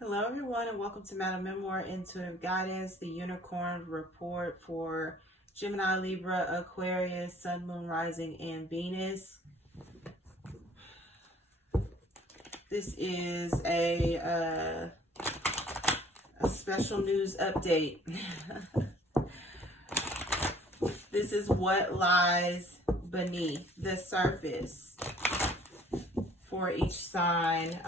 Hello, everyone, and welcome to Madam Memoir Intuitive Guidance, the Unicorn Report for Gemini, Libra, Aquarius, Sun, Moon, Rising, and Venus. This is a special news update. This is what lies beneath the surface for each sign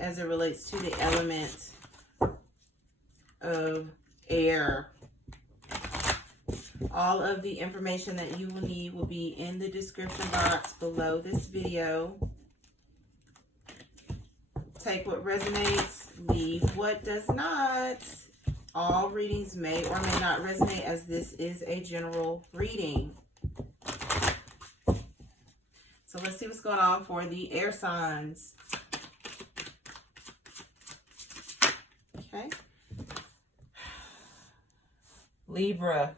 as it relates to the element of air. All of the information that you will need will be in the description box below this video. Take what resonates, leave what does not. All readings may or may not resonate, as this is a general reading. So let's see what's going on for the air signs. Okay. Libra.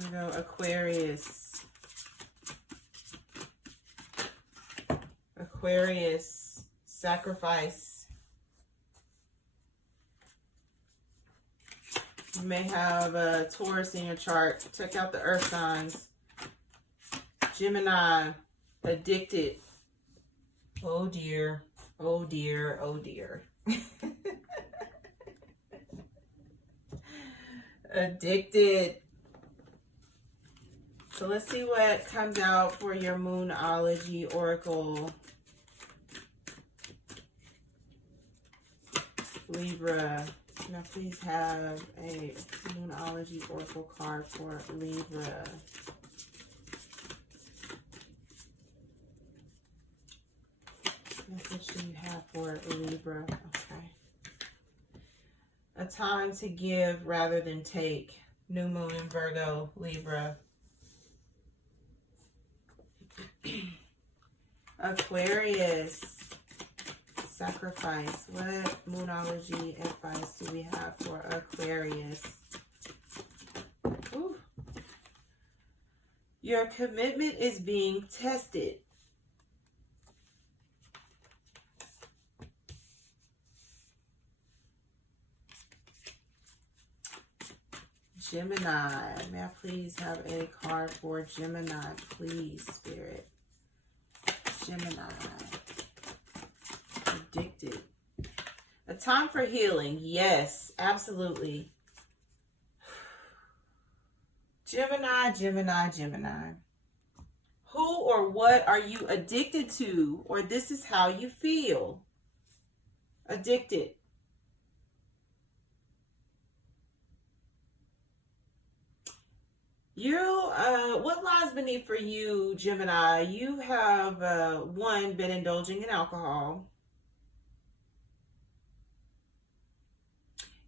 Here we go. Aquarius. Aquarius. Sacrifice. You may have a Taurus in your chart. Check out the earth signs. Gemini, addicted. Oh dear, oh dear, oh dear. Addicted. So let's see what comes out for your Moonology Oracle. Libra. Now please have a Moonology Oracle card for Libra. Message do you have for Libra? Okay. A time to give rather than take. New Moon in Virgo, Libra. Aquarius. Sacrifice. What Moonology advice do we have for Aquarius? Ooh. Your commitment is being tested. Gemini. May I please have a card for Gemini, please, Spirit? Gemini. Addicted. A time for healing. Yes, absolutely. Gemini, Gemini, Gemini. Who or what are you addicted to? Or this is how you feel. Addicted. What lies beneath for you, Gemini? You have, one, been indulging in alcohol.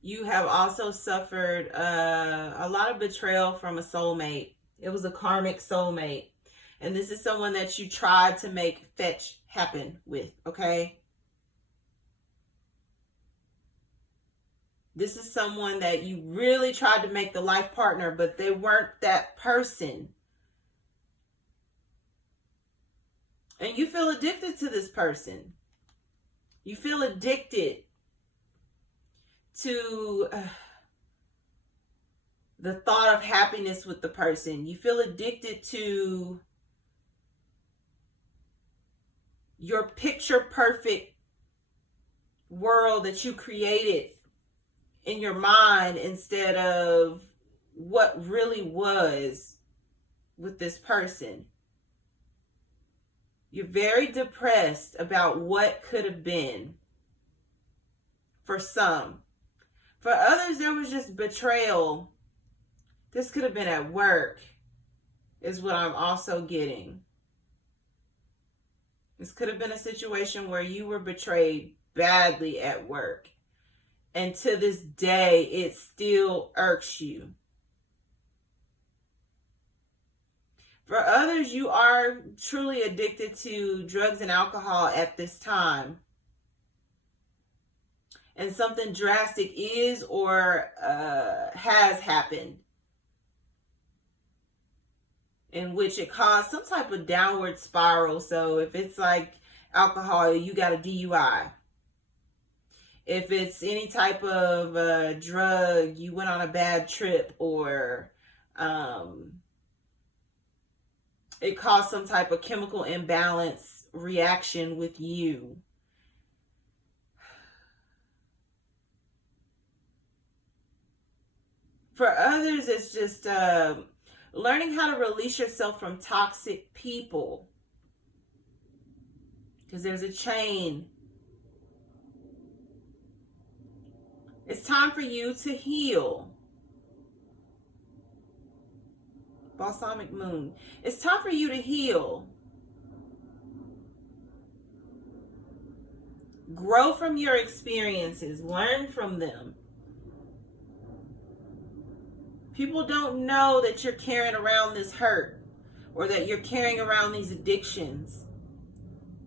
You have also suffered a lot of betrayal from a soulmate. It was a karmic soulmate. And this is someone that you tried to make fetch happen with, okay? This is someone that you really tried to make the life partner, but they weren't that person. And you feel addicted to this person. You feel addicted to the thought of happiness with the person. You feel addicted to your picture perfect world that you created in your mind instead of what really was with this person. You're very depressed about what could have been for some. For others, there was just betrayal. This could have been at work, is what I'm also getting. This could have been a situation where you were betrayed badly at work. And to this day, it still irks you. For others, you are truly addicted to drugs and alcohol at this time. And something drastic is or has happened. in which it caused some type of downward spiral. So if it's like alcohol, you got a DUI. If it's any type of drug, you went on a bad trip, or it caused some type of chemical imbalance reaction with you. For others, it's just learning how to release yourself from toxic people. Because there's a chain. It's time for you to heal. Balsamic moon. It's time for you to heal. Grow from your experiences. Learn from them. People don't know that you're carrying around this hurt, or that you're carrying around these addictions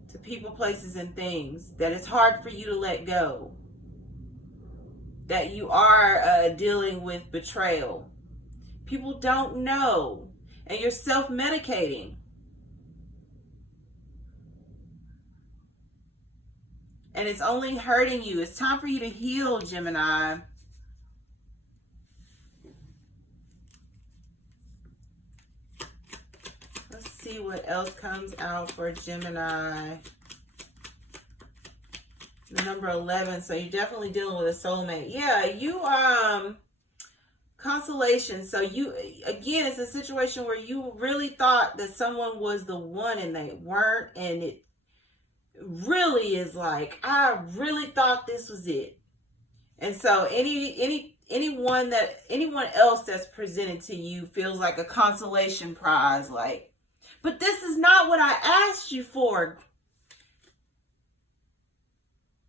to people, places, and things, that it's hard for you to let go, that you are dealing with betrayal. People don't know, and you're self-medicating. And it's only hurting you. It's time for you to heal, Gemini. See what else comes out for Gemini. The number 11. So you're definitely dealing with a soulmate. Yeah, you consolation. So you, again, it's a situation where you really thought that someone was the one and they weren't, and it really is like, I really thought this was it. And so anyone else that's presented to you feels like a consolation prize, like, but this is not what I asked you for.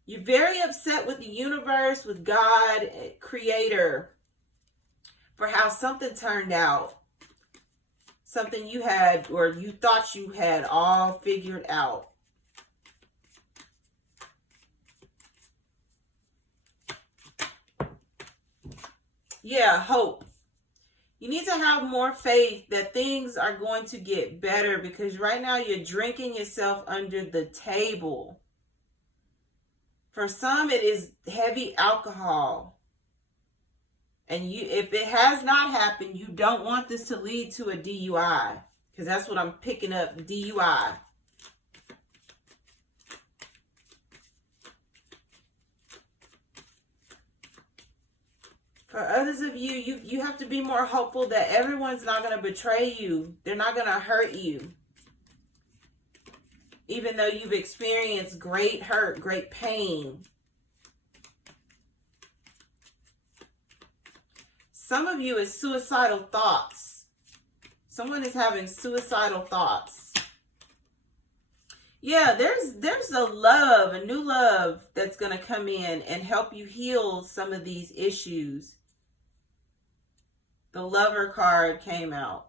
You're very upset with the universe, with God, Creator, for how something turned out. Something you had, or you thought you had all figured out. Yeah, hope. You need to have more faith that things are going to get better, because right now you're drinking yourself under the table. For some, it is heavy alcohol. And if it has not happened, you don't want this to lead to a DUI, because that's what I'm picking up, DUI. For others of you, you have to be more hopeful that everyone's not going to betray you. They're not going to hurt you. Even though you've experienced great hurt, great pain. Some of you is suicidal thoughts. Someone is having suicidal thoughts. Yeah, there's a new love that's going to come in and help you heal some of these issues. The Lover card came out.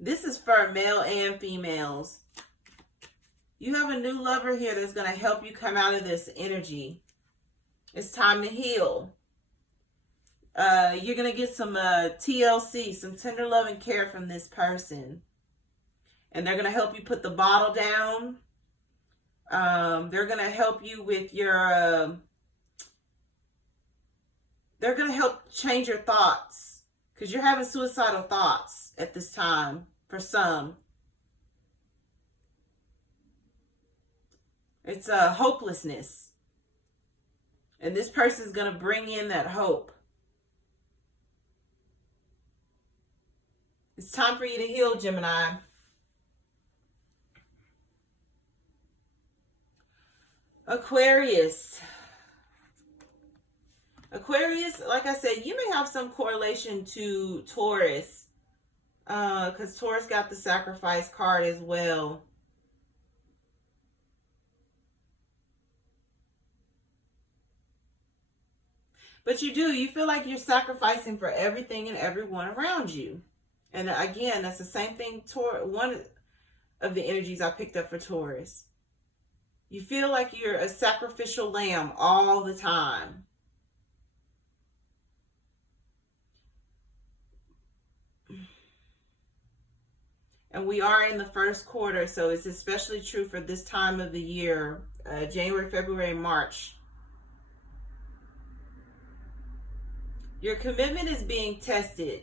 This is for male and females. You have a new lover here that's going to help you come out of this energy. It's time to heal. You're going to get some TLC, some tender love and care from this person. And they're going to help you put the bottle down. They're going to help you with your... they're going to help change your thoughts. Because you're having suicidal thoughts at this time for some. It's a hopelessness. And this person is going to bring in that hope. It's time for you to heal, Gemini. Aquarius. Aquarius, like I said, you may have some correlation to Taurus. Because Taurus got the sacrifice card as well. But you feel like you're sacrificing for everything and everyone around you. And again, that's the same thing, one of the energies I picked up for Taurus. You feel like you're a sacrificial lamb all the time. And we are in the first quarter, so it's especially true for this time of the year, January, February, March. Your commitment is being tested.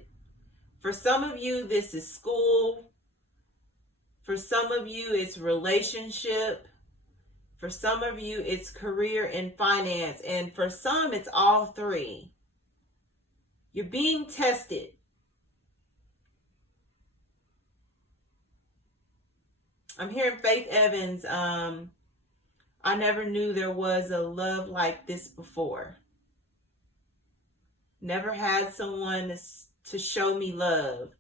For some of you, this is school. For some of you, it's relationship. For some of you, it's career and finance. And for some, it's all three. You're being tested. I'm hearing Faith Evans. I never knew there was a love like this before. Never had someone to show me love.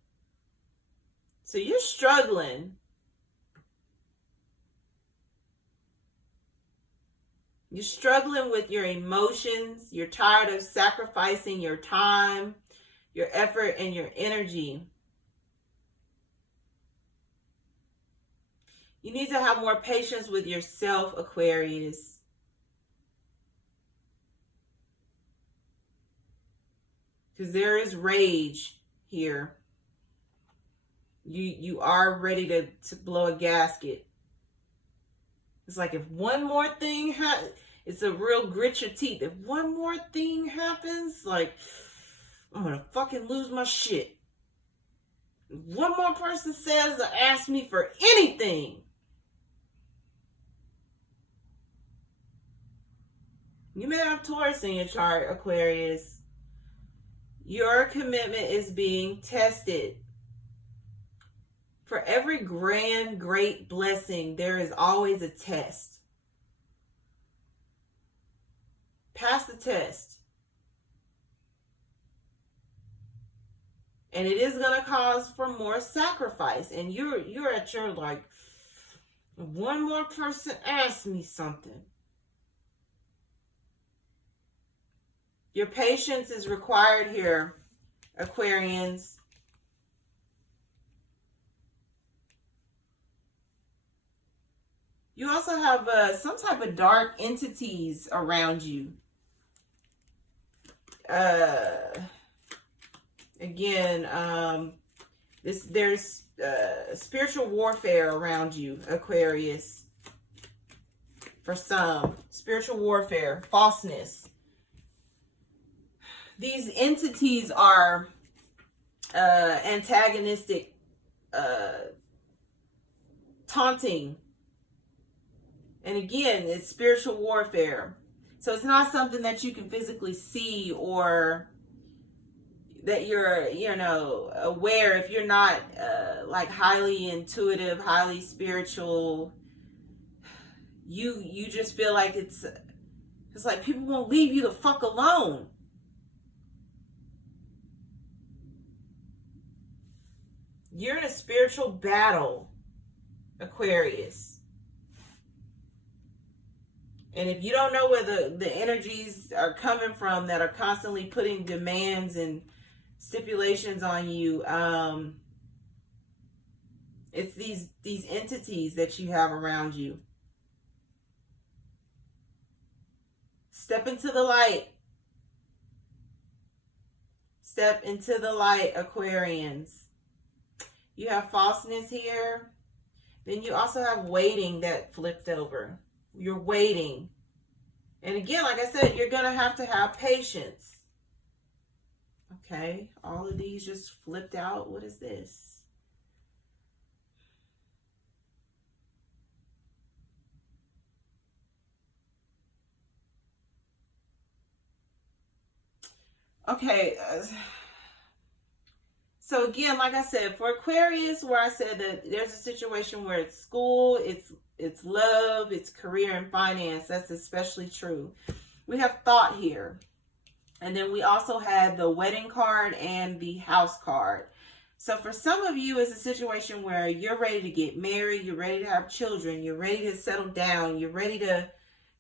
So you're struggling. You're struggling with your emotions. You're tired of sacrificing your time, your effort, and your energy. You need to have more patience with yourself, Aquarius. Because there is rage here. You are ready to blow a gasket. It's like if one more thing happens, it's a real grit your teeth. If one more thing happens, like, I'm going to fucking lose my shit. If one more person says or asks me for anything, you may have Taurus in your chart, Aquarius. Your commitment is being tested. For every grand, great blessing, there is always a test. Pass the test. And it is going to cause for more sacrifice. And you're at your, like, one more person asks me something. Your patience is required here, Aquarians. You also have some type of dark entities around you. There's spiritual warfare around you, Aquarius. For some, spiritual warfare, falseness. These entities are antagonistic, taunting. And again, it's spiritual warfare. So it's not something that you can physically see or that you're, aware if you're not like highly intuitive, highly spiritual. You just feel like it's like people won't leave you the fuck alone. You're in a spiritual battle, Aquarius. And if you don't know where the energies are coming from that are constantly putting demands and stipulations on you, it's these entities that you have around you. Step into the light. Step into the light, Aquarians. You have falseness here. Then you also have waiting that flipped over. You're waiting. And again, like I said, you're going to have patience. Okay, all of these just flipped out. What is this? Okay, so again, like I said, for Aquarius, where I said that there's a situation where it's school, it's love, it's career and finance. That's especially true. We have thought here. And then we also had the wedding card and the house card. So for some of you, it's a situation where you're ready to get married, you're ready to have children, you're ready to settle down, you're ready to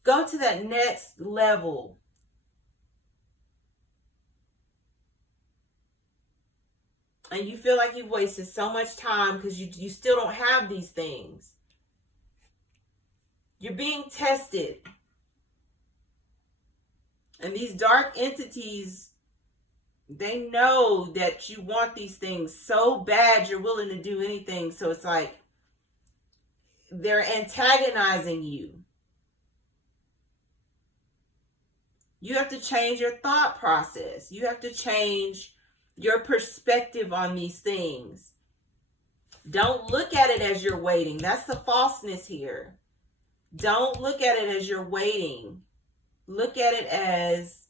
go to that next level. And you feel like you've wasted so much time because you still don't have these things. You're being tested. And these dark entities They know that you want these things so bad you're willing to do anything. So it's like they're antagonizing you. You have to change your thought process. You have to change your perspective on these things. Don't look at it as you're waiting. That's the falseness here. Don't look at it as you're waiting. Look at it as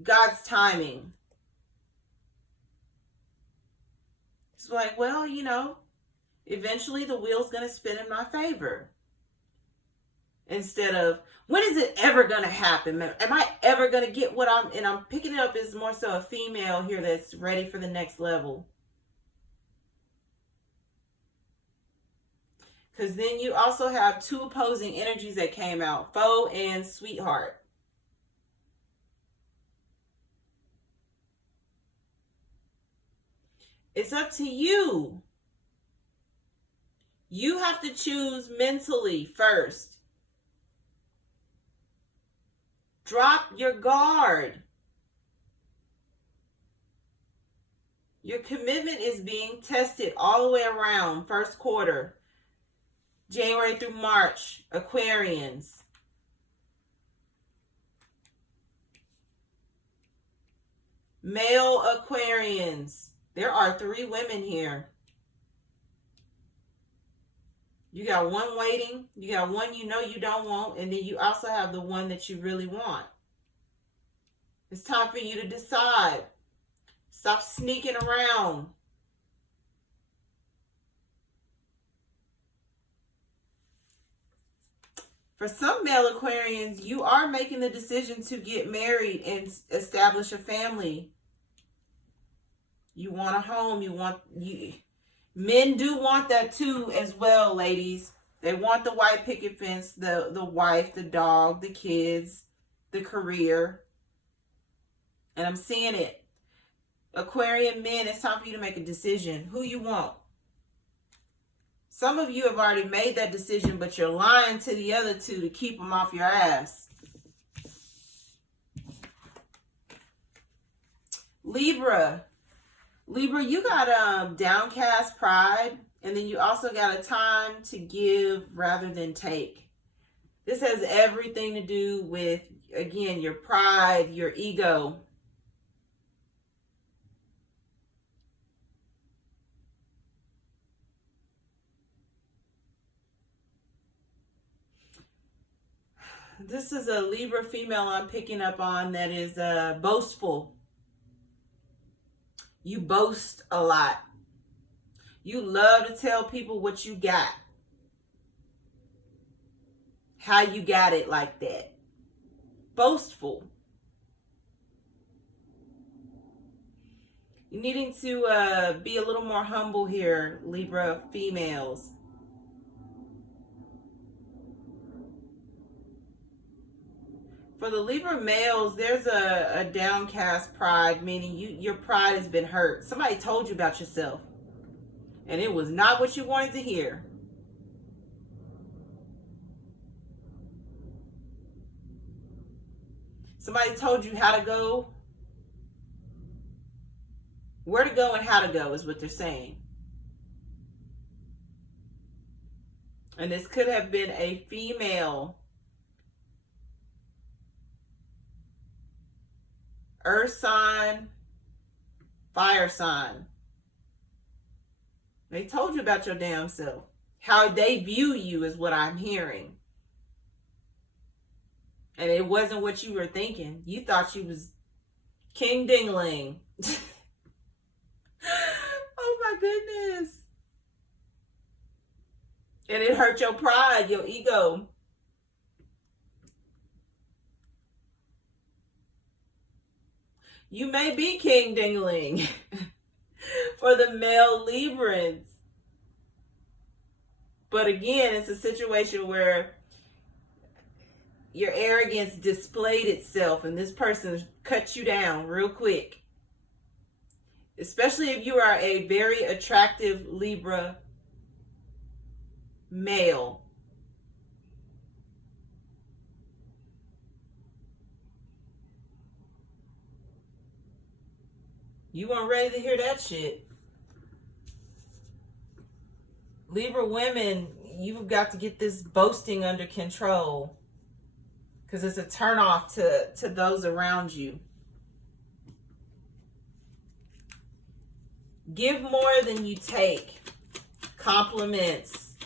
God's timing. It's like, well, you know, eventually the wheel's going to spin in my favor. Instead of, when is it ever going to happen? Am I ever going to get what I'm picking it up as more so a female here that's ready for the next level. Because then you also have two opposing energies that came out, foe and sweetheart. It's up to you. You have to choose mentally first. Drop your guard. Your commitment is being tested all the way around first quarter. January through March, Aquarians. Male Aquarians. There are 3 women here. You got one waiting, you got one you know you don't want, and then you also have the one that you really want. It's time for you to decide. Stop sneaking around. For some male Aquarians, you are making the decision to get married and establish a family. You want a home, men do want that too as well, ladies. They want the white picket fence, the wife, the dog, the kids, the career. And I'm seeing it. Aquarian men, it's time for you to make a decision. Who you want. Some of you have already made that decision, but you're lying to the other 2 to keep them off your ass. Libra. Libra, you got downcast pride, and then you also got a time to give rather than take. This has everything to do with, again, your pride, your ego. This is a Libra female I'm picking up on that is boastful. You boast a lot. You love to tell people what you got. How you got it like that. Boastful. You're needing to be a little more humble here, Libra females. For the Libra males, there's a downcast pride, meaning your pride has been hurt. Somebody told you about yourself, and it was not what you wanted to hear. Somebody told you how to go, where to go and how to go is what they're saying. And this could have been a female earth sign, fire sign. They told you about your damn self. How they view you is what I'm hearing. And it wasn't what you were thinking. You thought you was King Dingling. Oh my goodness. And it hurt your pride, your ego. You may be King Dingling for the male Librans. But again, it's a situation where your arrogance displayed itself and this person cut you down real quick. Especially if you are a very attractive Libra male. You weren't ready to hear that shit. Libra women, you've got to get this boasting under control, because it's a turnoff to those around you. Give more than you take. Compliments.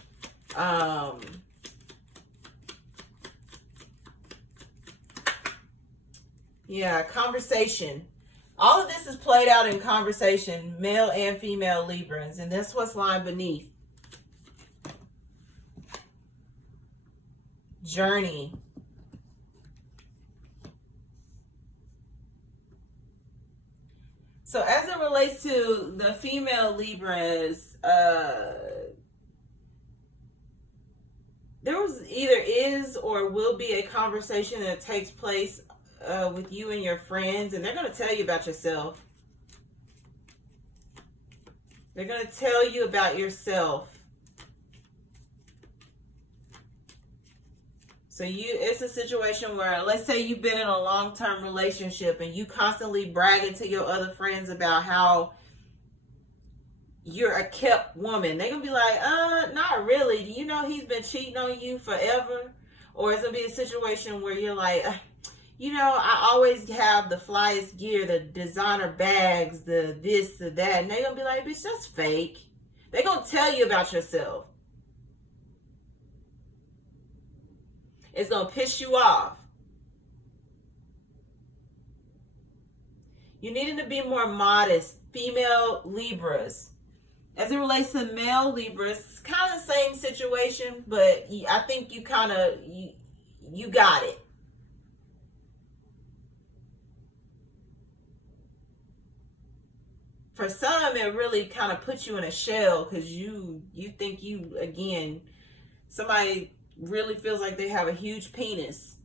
Yeah, conversation. All of this is played out in conversation, male and female Librans, and that's what's lying beneath. Journey. So as it relates to the female Libras, there was either is or will be a conversation that takes place with you and your friends, and they're going to tell you about yourself. They're going to tell you about yourself. So it's a situation where, let's say you've been in a long-term relationship and you constantly bragging to your other friends about how you're a kept woman. They're going to be like, not really. Do you know he's been cheating on you forever? Or it's going to be a situation where you're like, I always have the flyest gear, the designer bags, the this, the that. And they're going to be like, bitch, that's fake. They're going to tell you about yourself. It's going to piss you off. You needed to be more modest. Female Libras. As it relates to male Libras, it's kind of the same situation, but I think you kind of, you got it. For some, it really kind of puts you in a shell because you think you, again, somebody really feels like they have a huge penis.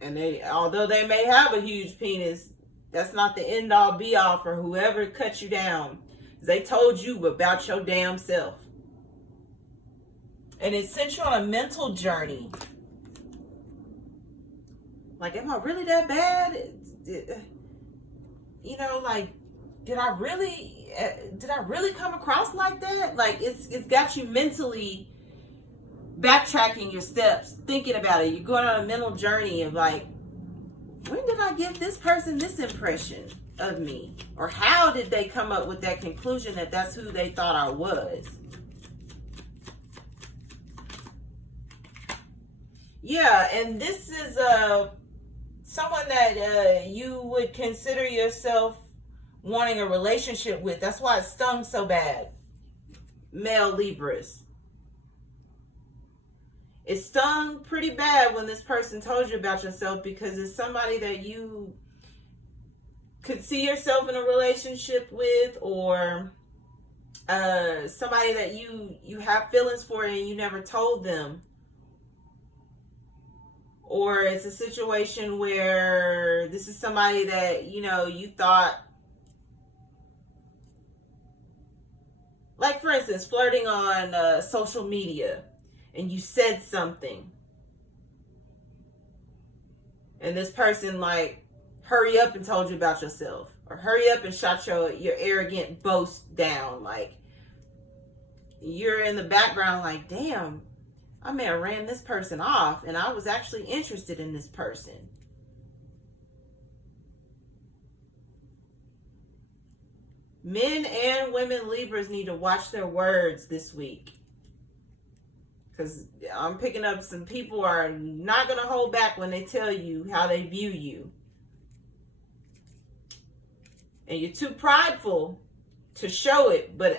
And although they may have a huge penis, that's not the end all be all for whoever cut you down. They told you about your damn self. And it sent you on a mental journey. Like, am I really that bad? Did I really come across like that? Like, it's got you mentally backtracking your steps, thinking about it. You're going on a mental journey of like, when did I give this person this impression of me? Or how did they come up with that conclusion that that's who they thought I was? Yeah, and this is someone that you would consider yourself wanting a relationship with. That's why it stung so bad. Male Libras. It stung pretty bad when this person told you about yourself, because it's somebody that you could see yourself in a relationship with, or somebody that you have feelings for and you never told them. Or it's a situation where this is somebody that, you thought, like for instance, flirting on social media, and you said something. And this person like, hurry up and told you about yourself. Or hurry up and shot your arrogant boast down. Like, you're in the background like, damn, I may have ran this person off and I was actually interested in this person. Men and women Libras need to watch their words this week. Because I'm picking up some people are not going to hold back when they tell you how they view you. And you're too prideful to show it, but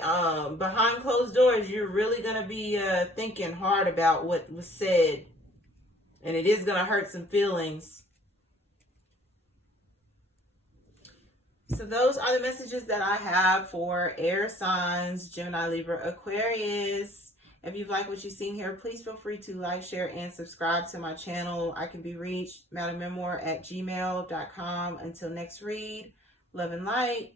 behind closed doors, you're really going to be thinking hard about what was said, and it is going to hurt some feelings. So those are the messages that I have for air signs, Gemini, Libra, Aquarius. If you've liked what you've seen here, please feel free to like, share, and subscribe to my channel. I can be reached, madammemoir@gmail.com. Until next read, love and light.